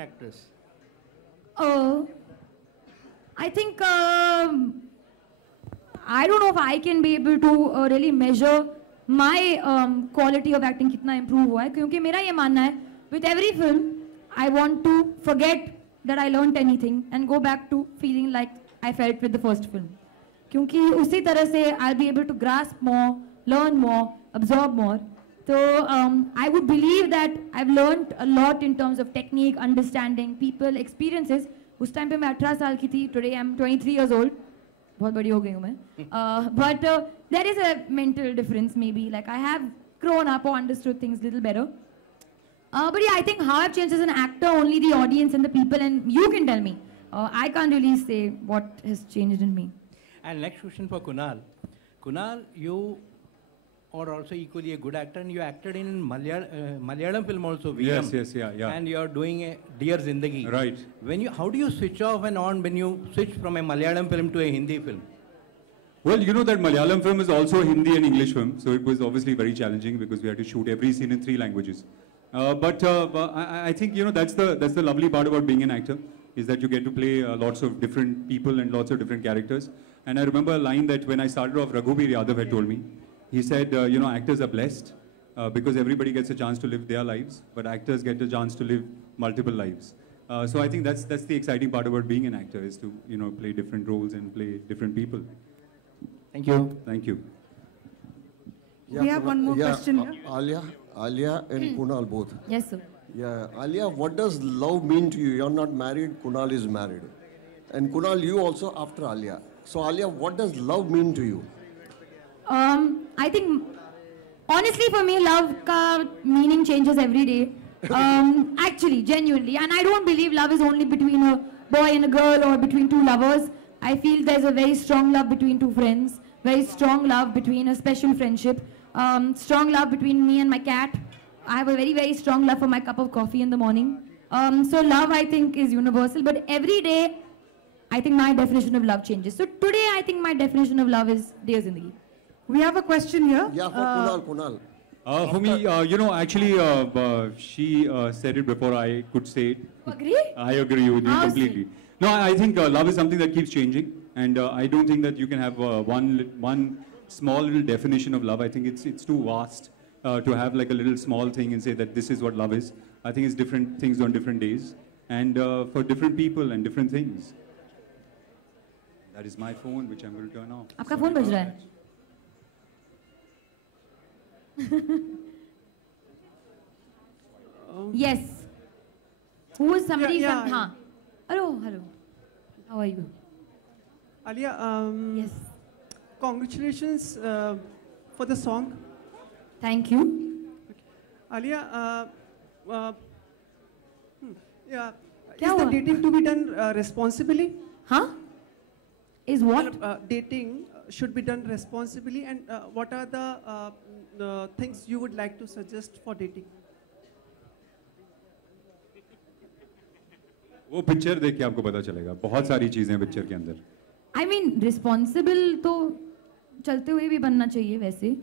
actress? Uh, I think I don't know if I can be able to really measure my quality of acting कितना improve हुआ है क्योंकि मेरा ये मानना है with every film I want to forget that I learned anything and go back to feeling like I felt with the first film क्योंकि उसी तरह से I'll be able to grasp more, learn more, absorb more. So I would believe that I've learned a lot in terms of technique, understanding, people, experiences. उस time पे मैं 18 साल की थी. Today I'm 23 years old. बहुत बड़ी हो गई हूँ मैं. But there is a mental difference maybe. Like I have grown up or understood things a little better. But yeah, I think how I've changed as an actor, only the audience and the people, and you can tell me. I can't really say what has changed in me. And next question for Kunal. Kunal, you are also equally a good actor, and you acted in Malayalam film also. Veeram. Yes, yeah. And you are doing a Dear Zindagi. Right. How do you switch off and on when you switch from a Malayalam film to a Hindi film? Well, you know that Malayalam film is also a Hindi and English film, so it was obviously very challenging because we had to shoot every scene in 3 languages. But I think that's the lovely part about being an actor, is that you get to play lots of different people and lots of different characters. And I remember a line that when I started off, Raghuveer Yadav had told me. He said, actors are blessed because everybody gets a chance to live their lives, but actors get a chance to live multiple lives. So I think that's the exciting part about being an actor, is to play different roles and play different people. Thank you. Thank you. Yeah, we have one more question here. Alia and Kunal both. Yes, sir. Yeah, Alia, what does love mean to you? You're not married, Kunal is married. And Kunal, you also after Alia. So Alia, what does love mean to you? I think, honestly for me, love ka meaning changes every day. Actually, genuinely. And I don't believe love is only between a boy and a girl or between 2 lovers. I feel there's a very strong love between 2 friends, very strong love between a special friendship, strong love between me and my cat. I have a very, very strong love for my cup of coffee in the morning. So love, I think, is universal. But every day, I think my definition of love changes. So today, I think my definition of love is Dear Zindagi. We have a question here. Yeah, for Kunal. For me, actually, she said it before I could say it. You agree? I agree with you completely. No, I think love is something that keeps changing, and I don't think that you can have one small little definition of love. I think it's too vast to have like a little small thing and say that this is what love is. I think it's different things on different days, and for different people and different things. That is my phone, which I'm going to turn off. आपका phone बज रहा है? Yes. Who is somebody? Yeah. Hello. How are you? Alia, Yes. congratulations for the song. Thank you. Alia, yeah, क्या is the हुआ? dating to be done responsibly? Huh? Is what? Dating should be done responsibly, and what are the things you would like to suggest for dating? वो picture देख के आपको पता चलेगा. बहुत सारी चीजें हैं पिक्चर के अंदर. I mean, responsible तो चलते हुए भी बनना चाहिए वैसे.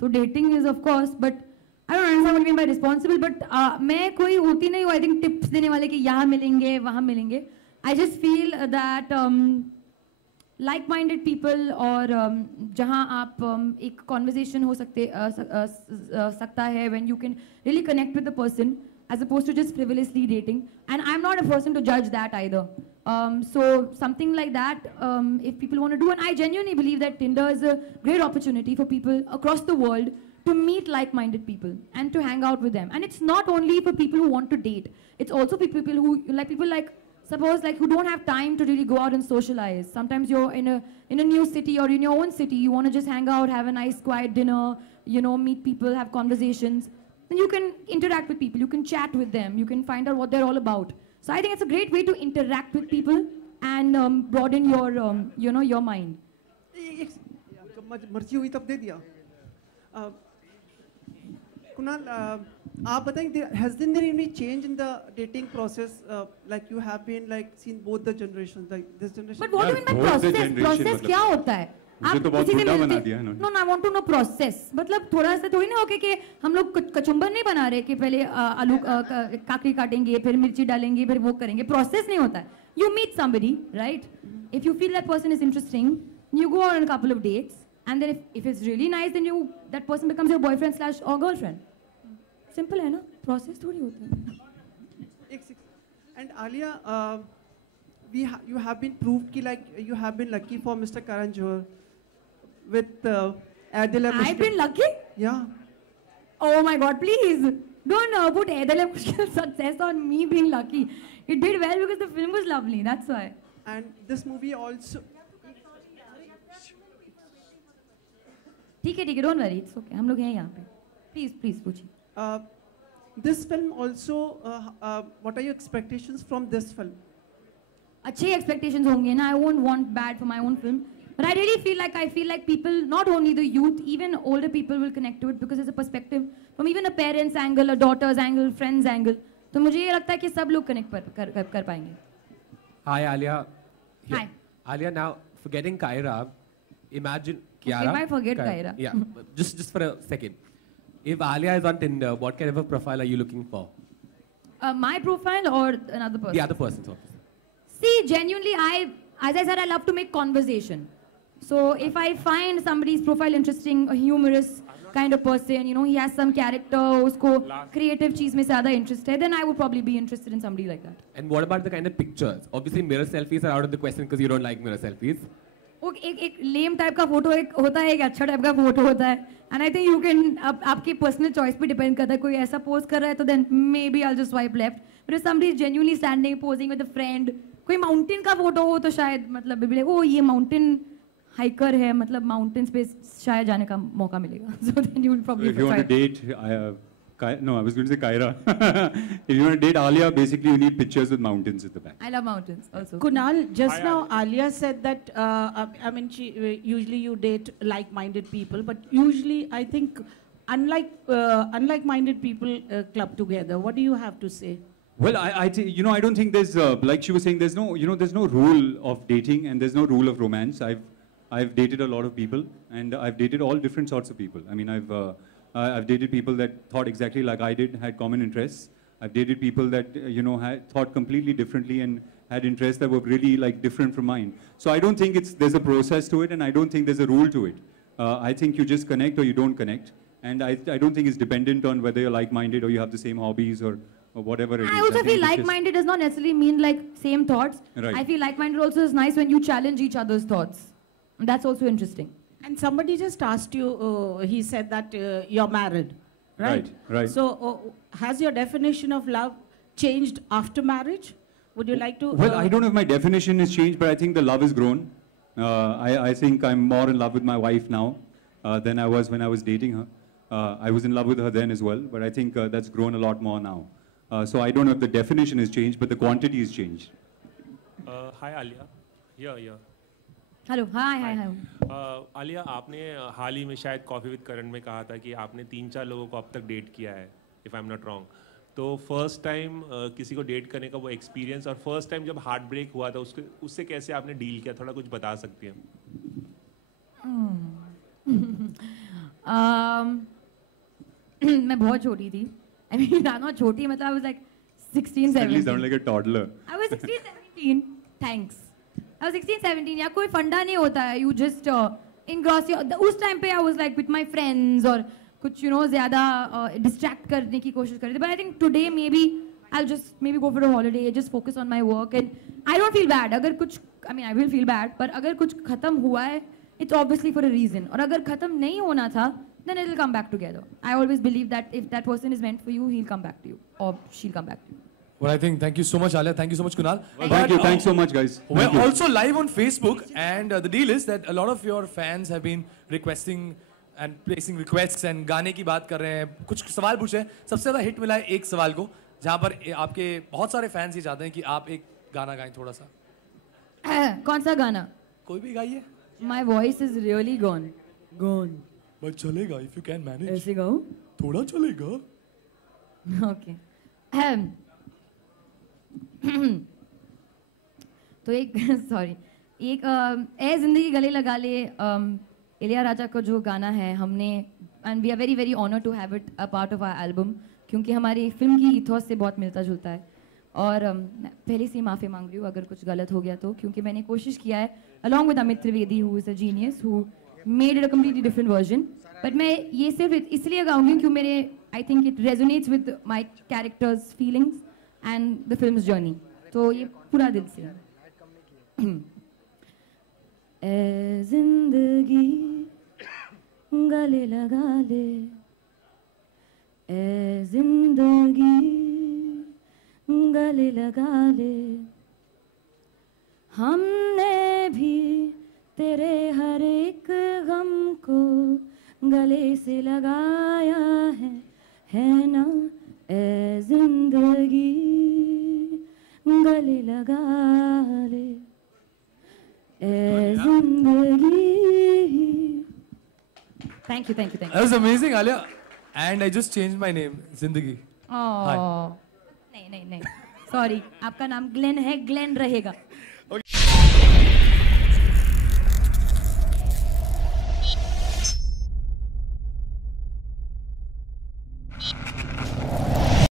तो dating is of course, but I don't understand what you mean by responsible. But मैं कोई होती नहीं हूँ. I think tips देने वाले कि यहाँ मिलेंगे, वहाँ मिलेंगे. I just feel that like-minded people और जहाँ आप एक conversation हो सकता है when you can really connect with the person as opposed to just frivolously dating. And I'm not a person to judge that either. So something like that, if people want to do, and I genuinely believe that Tinder is a great opportunity for people across the world to meet like-minded people and to hang out with them. And it's not only for people who want to date. It's also for people who suppose who don't have time to really go out and socialize. Sometimes you're in a new city or in your own city, you want to just hang out, have a nice quiet dinner, meet people, have conversations. Then you can interact with people, you can chat with them, you can find out what they're all about. So I think it's a great way to interact with people and broaden your, your mind. मर्जी हुई तब दे दिया. Kunal, आप बताएं, has there been any change in the dating process? Like you have been seen both the generations, like this generation. But what do you mean by process? Process क्या होता है? मुझे तो बहुत बुरा बना दिया इन्होंने। No, I want to know process. मतलब थोड़ा सा थोड़ी ना होके कि हम लोग कचुम्बर नहीं बना रहे कि पहले आलू काकड़ी काटेंगे, फिर मिर्ची डालेंगे, फिर वो करेंगे। प्रोसेस नहीं होता है। You meet somebody, right? If you feel that person is interesting, you go on a couple of dates, and then if it's really nice, then that person becomes your boyfriend / or girlfriend. Simple है ना? Process थोड़ी होता है। And Alia, you have been proved कि like you have been lucky for Mr. Karan Johar with Adil and I've been lucky? Yeah. Oh my God, please don't put Adil Mushkil success on me being lucky. It did well because the film was lovely, that's why. And this movie also. ठीक है, don't worry, it's okay. हम लोग हैं यहाँ पे. Please पूछिए. This film also, what are your expectations from this film? अच्छे expectations होंगे ना. I won't want bad for my own film. But I really feel like people, not only the youth, even older people will connect to it because it's a perspective from even a parent's angle, a daughter's angle, friend's angle. तो मुझे ये लगता है कि सब लोग connect कर पाएंगे. Hi Alia. Hi. Alia, now forgetting Kaira, imagine Kiara. I might forget Kaira. Yeah, just for a second. If Alia is on Tinder, what kind of a profile are you looking for? My profile or another person? The other person's obviously. See, genuinely, as I said, I love to make conversation. So if I find somebody's profile interesting, a humorous kind of person, he has some character, usko creative cheez mein zyada interest hai, then I would probably be interested in somebody like that. And what about the kind of pictures? Obviously, mirror selfies are out of the question because you don't like mirror selfies. एक lame type का photo एक होता है, एक अच्छा type का photo होता है. And I think you can, आपकी personal choice पे depend करता है. कोई ऐसा pose कर रहा है तो then maybe I'll just swipe left. But if somebody is genuinely standing, posing with a friend, कोई mountain का photo हो तो शायद मतलब be like, oh ये mountain hiker है, मतलब mountains पे शायद जाने का मौका मिलेगा. So then you will probably. If you want to date, I was going to say Kaira. If you want to date Alia, basically you need pictures with mountains at the back. I love mountains also. Kunal, just now Alia said that, I mean, usually you date like-minded people, but usually I think unlike-minded people club together. What do you have to say? Well, I don't think there's, like she was saying, there's no rule of dating and there's no rule of romance. I've dated a lot of people and I've dated all different sorts of people. I mean, I've dated people that thought exactly like I did, had common interests. I've dated people that, had thought completely differently and had interests that were really like different from mine. So I don't think there's a process to it and I don't think there's a rule to it. I think you just connect or you don't connect. And I don't think it's dependent on whether you're like-minded or you have the same hobbies or whatever it is. I also feel like-minded does not necessarily mean like same thoughts. Right. I feel like-minded also is nice when you challenge each other's thoughts. And that's also interesting. And somebody just asked you, he said that you're married, right? Right. So has your definition of love changed after marriage? Would you like to? Well, I don't know if my definition has changed, but I think the love has grown. I think I'm more in love with my wife now than I was when I was dating her. I was in love with her then as well, but I think that's grown a lot more now. So I don't know if the definition has changed, but the quantity has changed. Hi Alia. Yeah. Hello. Hi. Alia, आपने हाल ही में शायद coffee with करण में कहा था कि आपने 3-4 लोगों को अब तक डेट किया है, if I am not wrong. तो फर्स्ट टाइम किसी को डेट करने का वो एक्सपीरियंस और फर्स्ट टाइम जब हार्ट ब्रेक हुआ था उससे कैसे आपने डील किया, थोड़ा कुछ बता सकती हैं? मैं बहुत छोटी थी. I mean, not छोटी, मतलब I was like 16, 17. You sound like a toddler. I was 16, 17. Thanks. I was 16, 17. या कोई फंडा नहीं होता है. You just engross your. उस time पे I was like with my friends और कुछ ज़्यादा distract करने की कोशिश कर रही थी. But I think today maybe I'll just maybe go for a holiday, just focus on my work and I don't feel bad. अगर कुछ, I mean I will feel bad, पर अगर कुछ खत्म हुआ है, it's obviously for a reason. और अगर खत्म नहीं होना था, then it'll come back together. I always believe that if that person is meant for you, he'll come back to you or she'll come back to you. Well, I think thank you so much, Alia. Thank you so much, Kunal. Well, thank you. Thanks so much, guys. We're also live on Facebook, and the deal is that a lot of your fans have been requesting and placing requests and गाने की बात कर रहे हैं. कुछ सवाल पूछे. सबसे ज़्यादा हिट मिला है एक सवाल को, जहाँ पर आपके बहुत सारे फैंस ये चाहते हैं कि आप एक गाना गाएं थोड़ा सा. कौन सा गाना? कोई भी गाइए. My voice is really gone. बस चलेगा if you can manage. ऐसे गाऊं? थोड़ा चलेगा. Okay. तो एक sorry, एक ए जिंदगी गले लगा ले इलिया राजा का जो गाना है हमने and we are very very honour to have it a part of our album क्योंकि हमारी फिल्म की इथॉस से बहुत मिलता जुलता है और पहले से ही माफ़ी मांग रही हूँ अगर कुछ गलत हो गया तो क्योंकि मैंने कोशिश किया है along with Amit Trivedi who is a genius who made it a completely different version but मैं ये सिर्फ इसलिए गाऊंगी क्योंकि मेरे I think it resonates with my characters feelings and the film journey तो ये पूरा दिल से ए जिंदगी गले लगा ले ए जिंदगी गले लगा ले हमने भी तेरे हर एक गम को गले से लगाया है ना ए जिंदगी गले लगा ले ए जिंदगी thank you thank you thank That was amazing, Alia. And I just changed my name, Zindagi. You नहीं नहीं नहीं सॉरी आपका नाम ग्लेन है ग्लेन रहेगा